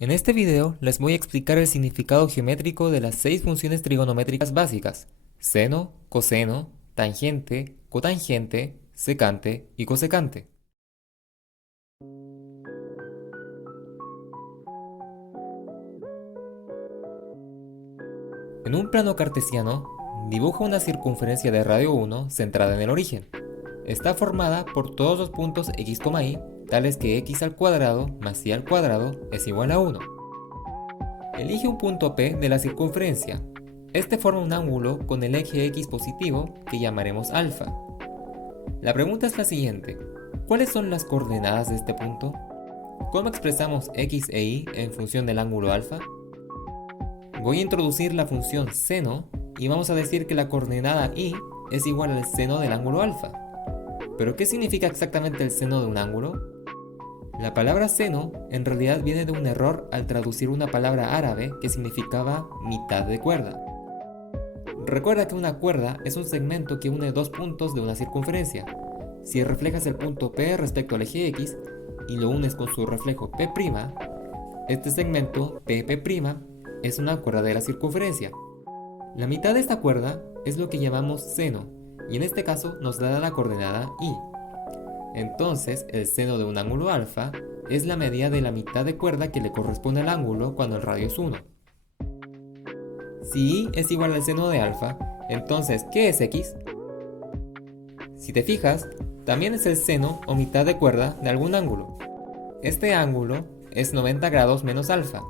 En este video les voy a explicar el significado geométrico de las 6 funciones trigonométricas básicas: seno, coseno, tangente, cotangente, secante y cosecante. En un plano cartesiano, dibuja una circunferencia de radio 1 centrada en el origen. Está formada por todos los puntos x, y, tales que x al cuadrado más y al cuadrado es igual a 1. Elige un punto P de la circunferencia. Este forma un ángulo con el eje x positivo que llamaremos alfa. La pregunta es la siguiente: ¿cuáles son las coordenadas de este punto? ¿Cómo expresamos x e y en función del ángulo alfa? Voy a introducir la función seno y vamos a decir que la coordenada y es igual al seno del ángulo alfa. ¿Pero qué significa exactamente el seno de un ángulo? La palabra seno en realidad viene de un error al traducir una palabra árabe que significaba mitad de cuerda. Recuerda que una cuerda es un segmento que une dos puntos de una circunferencia. Si reflejas el punto P respecto al eje X y lo unes con su reflejo P', este segmento P' es una cuerda de la circunferencia. La mitad de esta cuerda es lo que llamamos seno, y en este caso nos da la coordenada y. Entonces, el seno de un ángulo alfa es la medida de la mitad de cuerda que le corresponde al ángulo cuando el radio es 1. Si y es igual al seno de alfa, entonces, ¿qué es x? Si te fijas, también es el seno o mitad de cuerda de algún ángulo. Este ángulo es 90 grados menos alfa,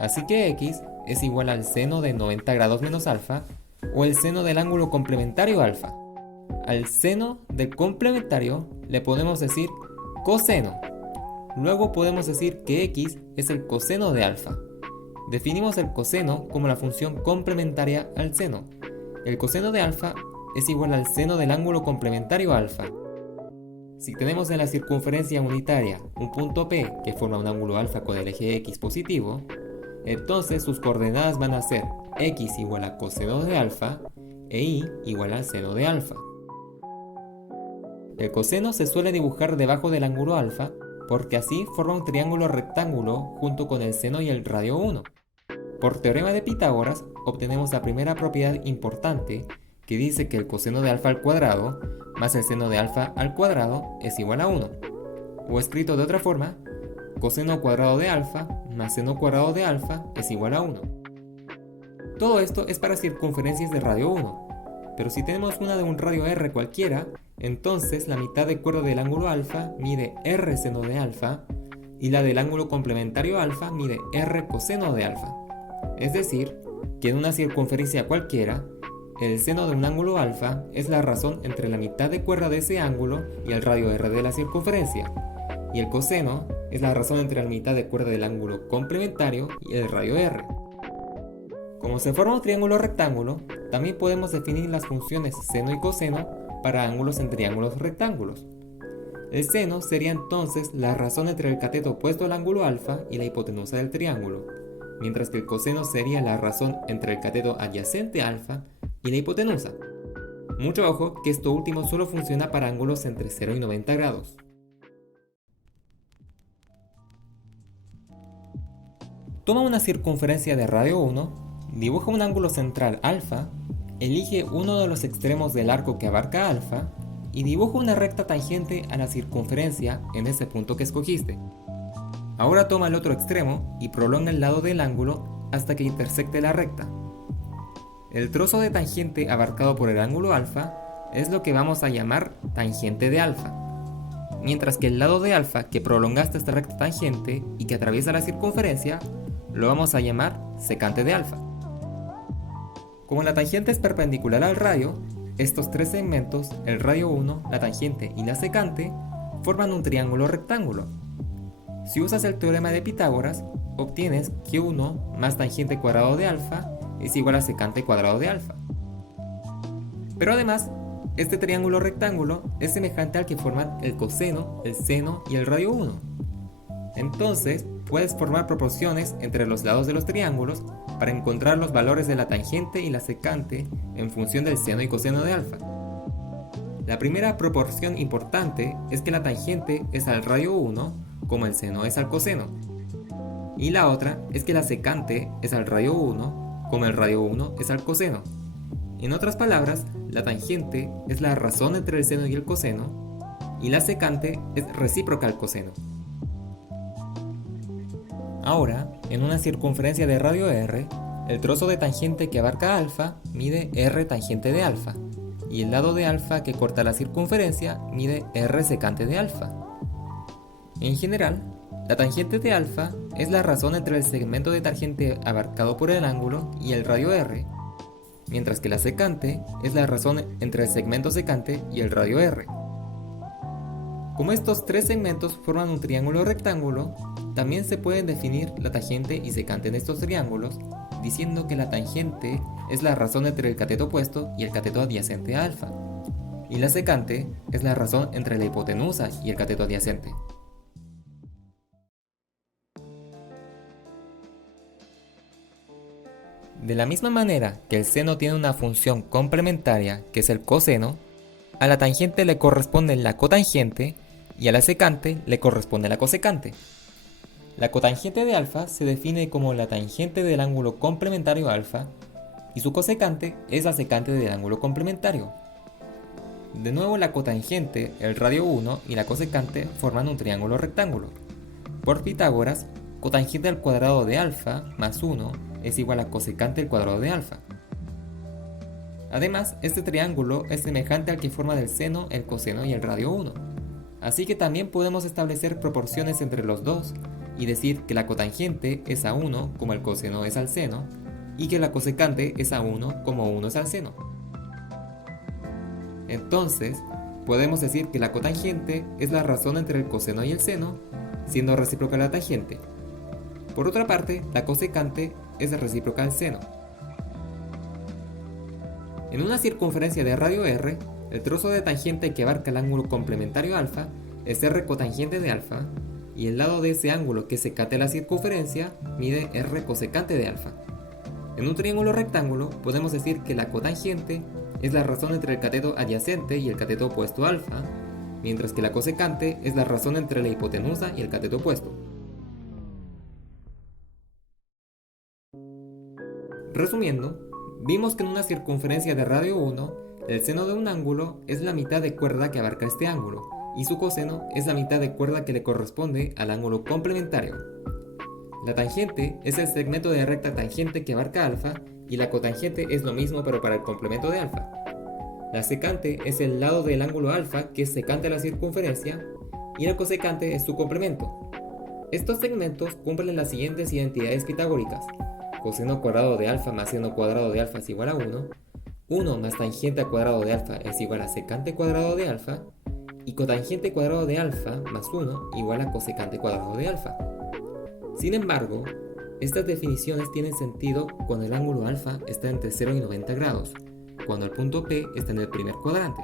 así que x es igual al seno de 90 grados menos alfa o el seno del ángulo complementario alfa. Al seno del complementario le podemos decir coseno. Luego podemos decir que x es el coseno de alfa. Definimos el coseno como la función complementaria al seno. El coseno de alfa es igual al seno del ángulo complementario alfa. Si tenemos en la circunferencia unitaria un punto P que forma un ángulo alfa con el eje x positivo, entonces sus coordenadas van a ser x igual a coseno de alfa e y igual al seno de alfa. El coseno se suele dibujar debajo del ángulo alfa porque así forma un triángulo rectángulo junto con el seno y el radio 1. Por teorema de Pitágoras obtenemos la primera propiedad importante que dice que el coseno de alfa al cuadrado más el seno de alfa al cuadrado es igual a 1. O escrito de otra forma, coseno cuadrado de alfa más seno cuadrado de alfa es igual a 1. Todo esto es para circunferencias de radio 1, pero si tenemos una de un radio r cualquiera, entonces la mitad de cuerda del ángulo alfa mide r seno de alfa y la del ángulo complementario alfa mide r coseno de alfa. Es decir, que en una circunferencia cualquiera, el seno de un ángulo alfa es la razón entre la mitad de cuerda de ese ángulo y el radio r de la circunferencia, y el coseno es la razón entre la mitad de cuerda del ángulo complementario y el radio r. Como se forma un triángulo rectángulo, también podemos definir las funciones seno y coseno para ángulos en triángulos rectángulos. El seno sería entonces la razón entre el cateto opuesto al ángulo alfa y la hipotenusa del triángulo, mientras que el coseno sería la razón entre el cateto adyacente alfa y la hipotenusa. Mucho ojo que esto último solo funciona para ángulos entre 0 y 90 grados. Toma una circunferencia de radio 1, dibuja un ángulo central alfa, elige uno de los extremos del arco que abarca alfa y dibuja una recta tangente a la circunferencia en ese punto que escogiste. Ahora toma el otro extremo y prolonga el lado del ángulo hasta que intersecte la recta. El trozo de tangente abarcado por el ángulo alfa es lo que vamos a llamar tangente de alfa, mientras que el lado de alfa que prolongaste esta recta tangente y que atraviesa la circunferencia lo vamos a llamar secante de alfa. Como la tangente es perpendicular al radio, estos tres segmentos, el radio 1, la tangente y la secante, forman un triángulo rectángulo. Si usas el teorema de Pitágoras, obtienes que 1 más tangente cuadrado de alfa es igual a secante cuadrado de alfa. Pero además, este triángulo rectángulo es semejante al que forman el coseno, el seno y el radio 1. Entonces, puedes formar proporciones entre los lados de los triángulos para encontrar los valores de la tangente y la secante en función del seno y coseno de alfa. La primera proporción importante es que la tangente es al radio 1 como el seno es al coseno. Y la otra es que la secante es al radio 1, como el radio 1 es al coseno. En otras palabras, la tangente es la razón entre el seno y el coseno, y la secante es recíproca al coseno. Ahora, en una circunferencia de radio r, el trozo de tangente que abarca alfa mide r tangente de alfa, y el lado de alfa que corta la circunferencia mide r secante de alfa. En general, la tangente de alfa es la razón entre el segmento de tangente abarcado por el ángulo y el radio r, mientras que la secante es la razón entre el segmento secante y el radio r. Como estos tres segmentos forman un triángulo rectángulo, también se pueden definir la tangente y secante en estos triángulos, diciendo que la tangente es la razón entre el cateto opuesto y el cateto adyacente a alfa, y la secante es la razón entre la hipotenusa y el cateto adyacente. De la misma manera que el seno tiene una función complementaria, que es el coseno, a la tangente le corresponde la cotangente y a la secante le corresponde la cosecante. La cotangente de alfa se define como la tangente del ángulo complementario alfa y su cosecante es la secante del ángulo complementario. De nuevo, la cotangente, el radio 1 y la cosecante forman un triángulo rectángulo. Por Pitágoras, cotangente al cuadrado de alfa más 1 es igual a cosecante al cuadrado de alfa. Además, este triángulo es semejante al que forma del seno, el coseno y el radio 1. Así que también podemos establecer proporciones entre los dos y decir que la cotangente es a 1 como el coseno es al seno y que la cosecante es a 1 como 1 es al seno. Entonces, podemos decir que la cotangente es la razón entre el coseno y el seno, siendo recíproca a la tangente. Por otra parte, la cosecante es recíproca al seno. En una circunferencia de radio r, el trozo de tangente que abarca el ángulo complementario alfa es r cotangente de alfa, y el lado de ese ángulo que secante la circunferencia mide r cosecante de alfa. En un triángulo rectángulo podemos decir que la cotangente es la razón entre el cateto adyacente y el cateto opuesto alfa, mientras que la cosecante es la razón entre la hipotenusa y el cateto opuesto. Resumiendo, vimos que en una circunferencia de radio 1, el seno de un ángulo es la mitad de cuerda que abarca este ángulo, y su coseno es la mitad de cuerda que le corresponde al ángulo complementario. La tangente es el segmento de recta tangente que abarca alfa, y la cotangente es lo mismo pero para el complemento de alfa. La secante es el lado del ángulo alfa que es secante a la circunferencia, y la cosecante es su complemento. Estos segmentos cumplen las siguientes identidades pitagóricas: coseno cuadrado de alfa más seno cuadrado de alfa es igual a 1, 1 más tangente al cuadrado de alfa es igual a secante cuadrado de alfa, y cotangente cuadrado de alfa más 1 igual a cosecante cuadrado de alfa. Sin embargo, estas definiciones tienen sentido cuando el ángulo alfa está entre 0 y 90 grados, cuando el punto P está en el primer cuadrante.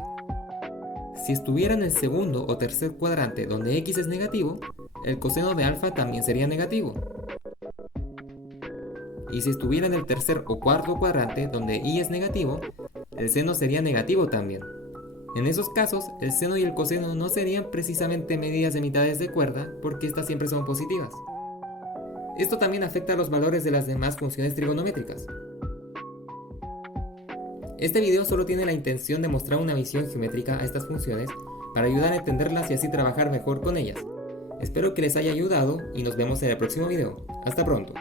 Si estuviera en el segundo o tercer cuadrante donde x es negativo, el coseno de alfa también sería negativo. Y si estuviera en el tercer o cuarto cuadrante donde y es negativo, el seno sería negativo también. En esos casos, el seno y el coseno no serían precisamente medidas de mitades de cuerda porque estas siempre son positivas. Esto también afecta a los valores de las demás funciones trigonométricas. Este video solo tiene la intención de mostrar una visión geométrica a estas funciones para ayudar a entenderlas y así trabajar mejor con ellas. Espero que les haya ayudado y nos vemos en el próximo video. Hasta pronto.